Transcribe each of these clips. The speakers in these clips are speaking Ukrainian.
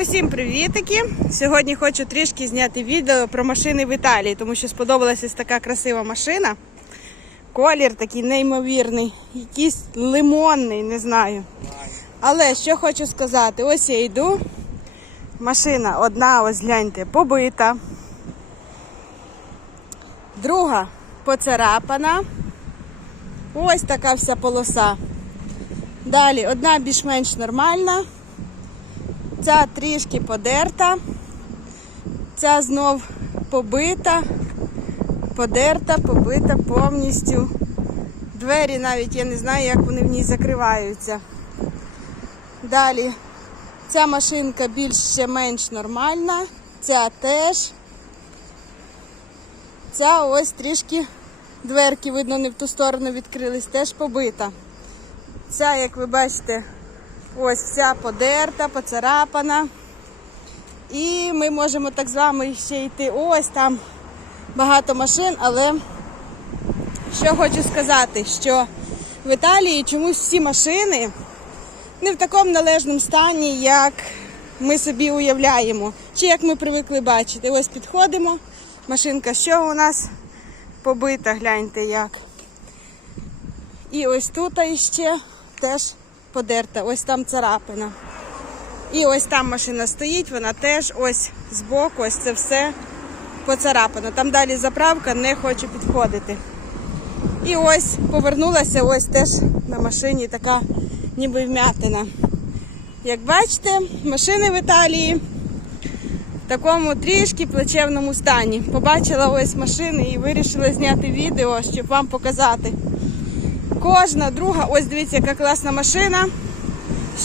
Усім привітики! Сьогодні хочу трішки зняти відео про машини в Італії, тому що сподобалася така красива машина. Колір такий неймовірний, якийсь лимонний, не знаю. Але що хочу сказати, ось я йду. Машина одна, ось гляньте, побита. Друга поцарапана. Ось така вся полоса. Далі одна більш-менш нормальна. Ця трішки подерта, ця знов побита, подерта, побита повністю. Двері навіть я не знаю, як вони в ній закриваються. Далі ця машинка більш ще менш нормальна, ця теж. Ця ось трішки дверки, видно, не в ту сторону відкрились, теж побита. Ця, як ви бачите, Ось вся подерта, поцарапана. І ми можемо так з вами ще йти. Ось там багато машин, але що хочу сказати, що в Італії чомусь всі машини не в такому належному стані, як ми собі уявляємо, чи як ми привикли бачити. Ось підходимо. Машинка що у нас побита, гляньте як. І ось тут іще теж подерта, ось там царапина. І ось там машина стоїть, вона теж ось збоку, ось це все поцарапано. Там далі заправка, не хочу підходити. І ось повернулася, ось теж на машині така ніби вмятина. Як бачите, машини в Італії в такому трішки плачевному стані. Побачила ось машини і вирішила зняти відео, щоб вам показати. Кожна друга, ось дивіться, яка класна машина.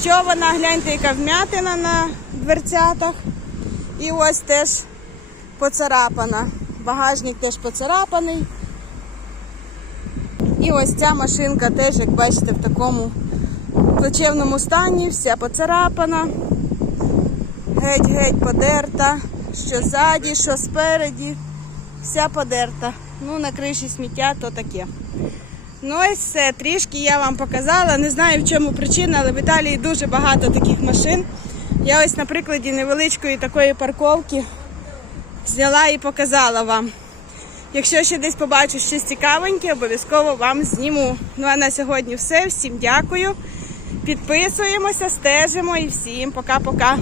Що вона, гляньте, яка вмятина на дверцятах. І ось теж поцарапана. Багажник теж поцарапаний. І ось ця машинка теж, як бачите, в такому плачевному стані, вся поцарапана, геть-геть подерта, що ззаді, що спереді, вся подерта. Ну, на криші сміття то таке. Ну ось все, трішки я вам показала. Не знаю в чому причина, але в Італії дуже багато таких машин. Я ось на прикладі невеличкої такої парковки зняла і показала вам. Якщо ще десь побачу щось цікавеньке, обов'язково вам зніму. Ну а на сьогодні все. Всім дякую. Підписуємося, стежимо і всім пока-пока.